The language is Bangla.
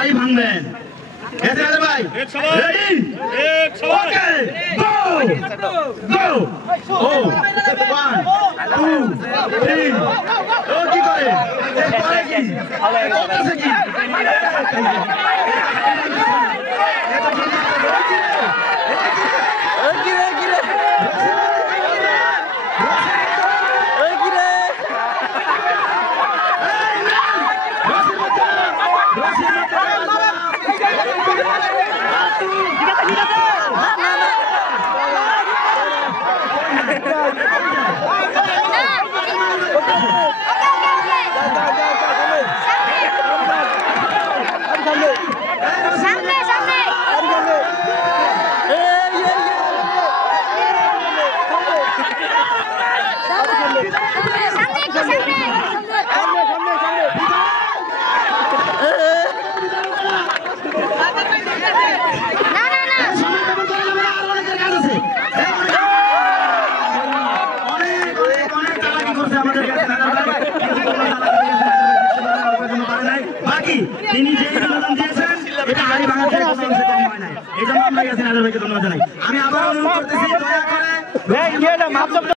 হাড়ি ভাঙবেন। এসে গেছে ভাই, রেডি, ওকে, গো গো। ও 1 2 3। ও কি করে পরে কি করতেছে কি? তিনি যে অনুদান দিয়েছেন এটা হাড়ি ভাঙার থেকে কোনো অংশে কম হয় নাই। এই জন্য আমরা গেছি নাজার ভাইকে ধন্যবাদ জানাই। আমি আবার অনুরোধ করতেছি দয়া করে